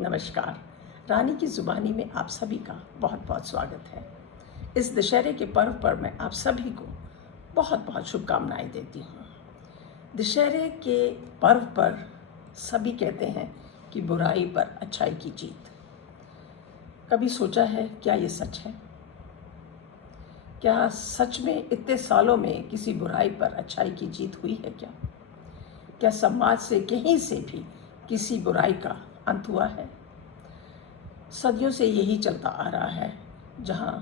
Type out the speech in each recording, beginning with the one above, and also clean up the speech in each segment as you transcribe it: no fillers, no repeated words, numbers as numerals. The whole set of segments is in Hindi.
नमस्कार। रानी की ज़ुबानी में आप सभी का बहुत बहुत स्वागत है। इस दशहरे के पर्व पर मैं आप सभी को बहुत बहुत शुभकामनाएं देती हूँ। दशहरे के पर्व पर सभी कहते हैं कि बुराई पर अच्छाई की जीत। कभी सोचा है क्या ये सच है? क्या सच में इतने सालों में किसी बुराई पर अच्छाई की जीत हुई है क्या? क्या समाज से कहीं से भी किसी बुराई का अंत हुआ है? सदियों से यही चलता आ रहा है, जहाँ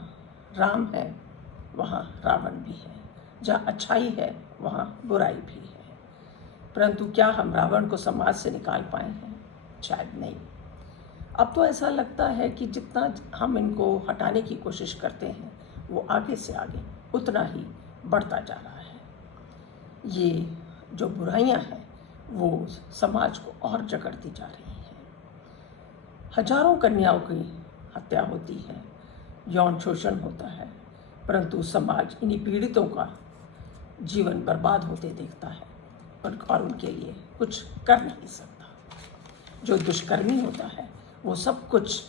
राम है वहाँ रावण भी है, जहाँ अच्छाई है वहाँ बुराई भी है। परंतु क्या हम रावण को समाज से निकाल पाए हैं? शायद नहीं। अब तो ऐसा लगता है कि जितना हम इनको हटाने की कोशिश करते हैं वो आगे से आगे उतना ही बढ़ता जा रहा है। ये जो बुराइयां हैं वो समाज को और जकड़ती जा रही हैं। हजारों कन्याओं की हत्या होती है, यौन शोषण होता है, परंतु समाज इन्हीं पीड़ितों का जीवन बर्बाद होते देखता है और उनके लिए कुछ कर नहीं सकता। जो दुष्कर्मी होता है वो सब कुछ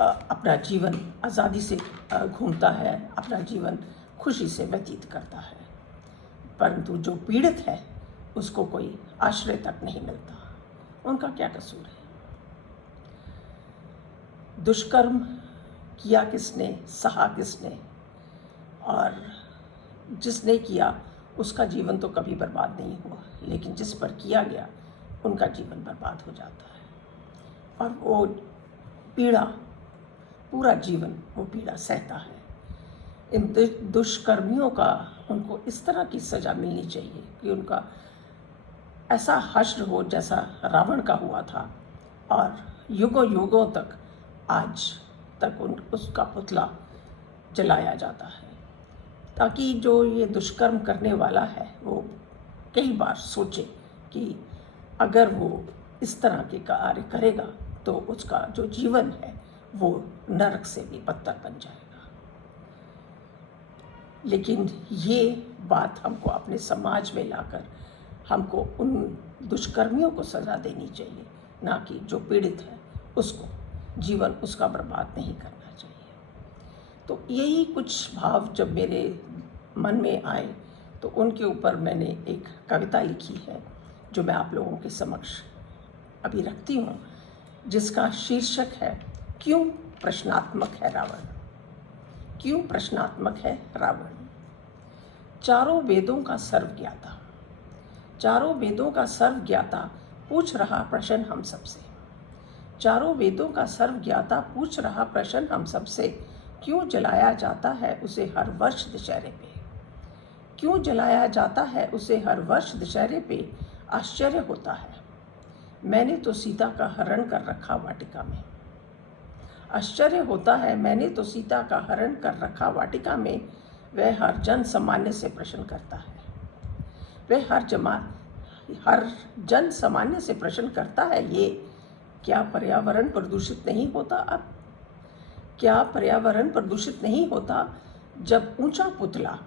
अपना जीवन आज़ादी से घूमता है, अपना जीवन खुशी से व्यतीत करता है, परंतु जो पीड़ित है उसको कोई आश्रय तक नहीं मिलता। उनका क्या कसूर है? दुष्कर्म किया किसने, सहा किसने, और जिसने किया उसका जीवन तो कभी बर्बाद नहीं हुआ, लेकिन जिस पर किया गया उनका जीवन बर्बाद हो जाता है और वो पीड़ा, पूरा जीवन वो पीड़ा सहता है। इन दुष्कर्मियों का उनको इस तरह की सज़ा मिलनी चाहिए कि उनका ऐसा हश्र हो जैसा रावण का हुआ था, और युगों युगों तक आज तक उसका पुतला जलाया जाता है, ताकि जो ये दुष्कर्म करने वाला है वो कई बार सोचे कि अगर वो इस तरह के कार्य करेगा तो उसका जो जीवन है वो नरक से भी बदतर बन जाएगा। लेकिन ये बात हमको अपने समाज में लाकर हमको उन दुष्कर्मियों को सज़ा देनी चाहिए, ना कि जो पीड़ित है उसको जीवन उसका बर्बाद नहीं करना चाहिए। तो यही कुछ भाव जब मेरे मन में आए तो उनके ऊपर मैंने एक कविता लिखी है जो मैं आप लोगों के समक्ष अभी रखती हूँ, जिसका शीर्षक है क्यों प्रश्नात्मक है रावण। क्यों प्रश्नात्मक है रावण। चारों वेदों का सर्वज्ञाता, चारों वेदों का सर्वज्ञाता पूछ रहा प्रश्न हम सबसे। चारों वेदों का सर्वज्ञाता पूछ रहा प्रश्न हम सबसे, क्यों जलाया जाता है उसे हर वर्ष दशहरे पे। क्यों जलाया जाता है उसे हर वर्ष दशहरे पे। आश्चर्य होता है मैंने तो सीता का हरण कर रखा वाटिका में। आश्चर्य होता है मैंने तो सीता का हरण कर रखा वाटिका में। वह हर जन सामान्य से प्रश्न करता है, वह हर जन सामान्य से प्रश्न करता है, ये क्या पर्यावरण प्रदूषित नहीं होता अब? क्या पर्यावरण प्रदूषित नहीं होता जब ऊंचा पुतला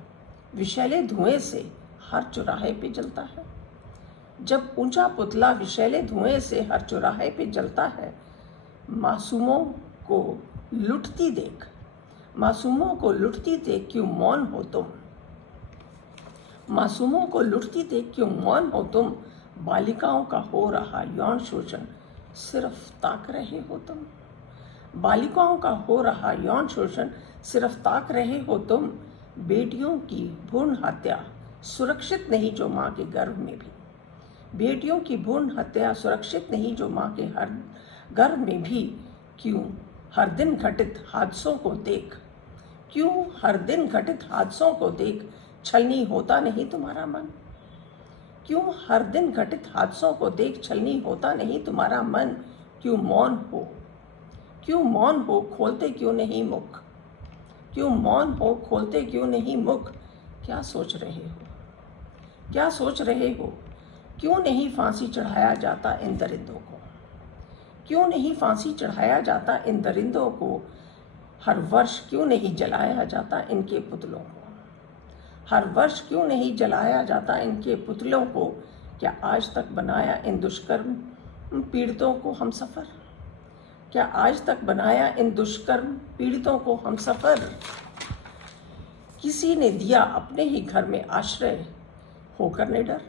विषैले धुएं से हर चौराहे पे जलता है? जब ऊंचा पुतला विषैले धुएं से हर चौराहे पे जलता है। मासूमों को लुटती देख, मासूमों को लुटती देख क्यों मौन हो तुम। मासूमों को लुटती देख क्यों मौन हो तुम। बालिकाओं का हो रहा यौन शोषण सिर्फ ताक रहे हो तुम। बालिकाओं का हो रहा यौन शोषण सिर्फ ताक रहे हो तुम। बेटियों की भ्रूण हत्या सुरक्षित नहीं जो माँ के गर्भ में भी। बेटियों की भ्रूण हत्या सुरक्षित नहीं जो माँ के हर गर्भ में भी। क्यों हर दिन घटित हादसों को देख, क्यों हर दिन घटित हादसों को देख छलनी होता नहीं तुम्हारा मन। क्यों हर दिन घटित हादसों को देख छलनी होता नहीं तुम्हारा मन। क्यों मौन हो, क्यों मौन हो, खोलते क्यों नहीं मुख। क्यों मौन हो, खोलते क्यों नहीं मुख। क्या सोच रहे हो, क्या सोच रहे हो। क्यों नहीं फांसी चढ़ाया जाता इन दरिंदों को। क्यों नहीं फांसी चढ़ाया जाता इन दरिंदों को। हर वर्ष क्यों नहीं जलाया जाता इनके पुतलों को। हर वर्ष क्यों नहीं जलाया जाता इनके पुतलों को। क्या आज तक बनाया इन दुष्कर्म पीड़ितों को हमसफ़र? क्या आज तक बनाया इन दुष्कर्म पीड़ितों को हमसफ़र? किसी ने दिया अपने ही घर में आश्रय होकर निडर?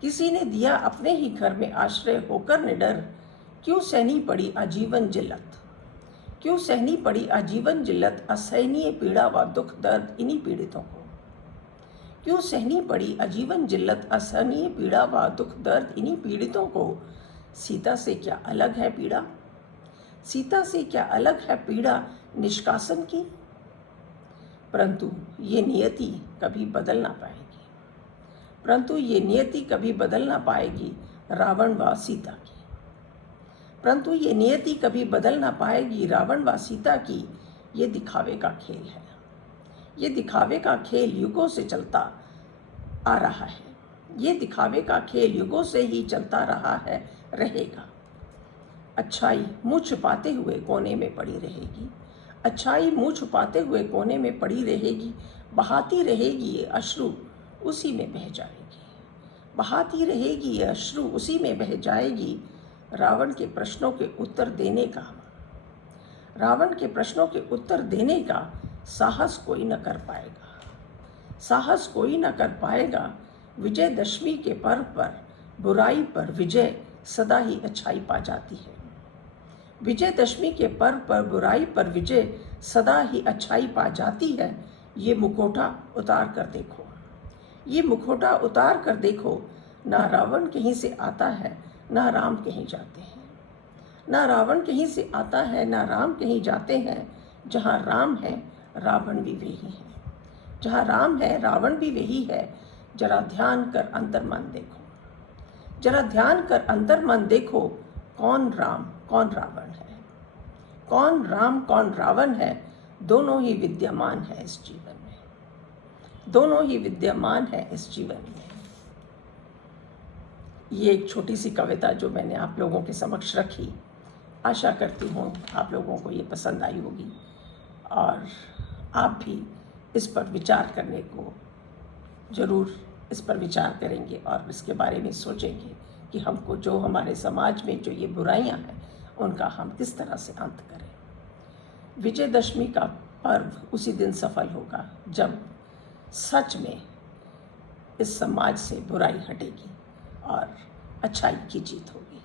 किसी ने दिया अपने ही घर में आश्रय होकर निडर? क्यों सहनी पड़ी आजीवन जिल्लत? क्यों सहनी पड़ी आजीवन जिल्लत, असहनीय पीड़ा व दुख दर्द इन्हीं पीड़ितों को? क्यों सहनी पड़ी आजीवन जिल्लत, असहनीय पीड़ा व दुख दर्द इन्हीं पीड़ितों को? सीता से क्या अलग है पीड़ा? सीता से क्या अलग है पीड़ा निष्कासन की? परंतु ये नियति कभी बदल ना पाएगी, परंतु ये नियति कभी बदल ना पाएगी रावण व सीता की। परंतु ये नियति कभी बदल ना पाएगी रावण व सीता की। ये दिखावे का खेल है, ये दिखावे का खेल युगों से चलता आ रहा है। ये दिखावे का खेल युगों से ही चलता रहा है, रहेगा। अच्छाई मुँह छुपाते हुए कोने में पड़ी रहेगी, अच्छाई मुँह छुपाते हुए कोने में पड़ी रहेगी। बहाती रहेगी ये अश्रु उसी में बह जाएगी, बहाती रहेगी ये अश्रु उसी में बह जाएगी। रावण के प्रश्नों के उत्तर देने का, रावण के प्रश्नों के उत्तर देने का साहस कोई न कर पाएगा, साहस कोई न कर पाएगा। विजयदशमी के पर्व पर बुराई पर विजय सदा ही अच्छाई पा जाती है। विजयदशमी के पर्व पर बुराई पर विजय सदा ही अच्छाई पा जाती है। ये मुखौटा उतार कर देखो, ये मुखौटा उतार कर देखो। ना रावण कहीं से आता है, ना राम कहीं जाते हैं। ना रावण कहीं से आता है, ना राम कहीं जाते हैं। जहाँ राम है रावण भी वही है, जहाँ राम है रावण भी वही है। जरा ध्यान कर अंतर्मन देखो, जरा ध्यान कर अंतर्मन देखो। कौन राम कौन रावण है, कौन राम कौन रावण है। दोनों ही विद्यमान है इस जीवन में, दोनों ही विद्यमान है इस जीवन में। ये एक छोटी सी कविता जो मैंने आप लोगों के समक्ष रखी, आशा करती हूँ आप लोगों को ये पसंद आई होगी और आप भी इस पर विचार करने को ज़रूर इस पर विचार करेंगे और इसके बारे में सोचेंगे कि हमको जो हमारे समाज में जो ये बुराइयां हैं उनका हम किस तरह से अंत करें। विजयदशमी का पर्व उसी दिन सफल होगा जब सच में इस समाज से बुराई हटेगी और अच्छाई की जीत होगी।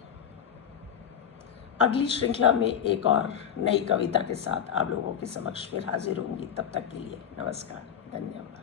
अगली श्रृंखला में एक और नई कविता के साथ आप लोगों के समक्ष फिर हाजिर होंगी। तब तक के लिए नमस्कार, धन्यवाद।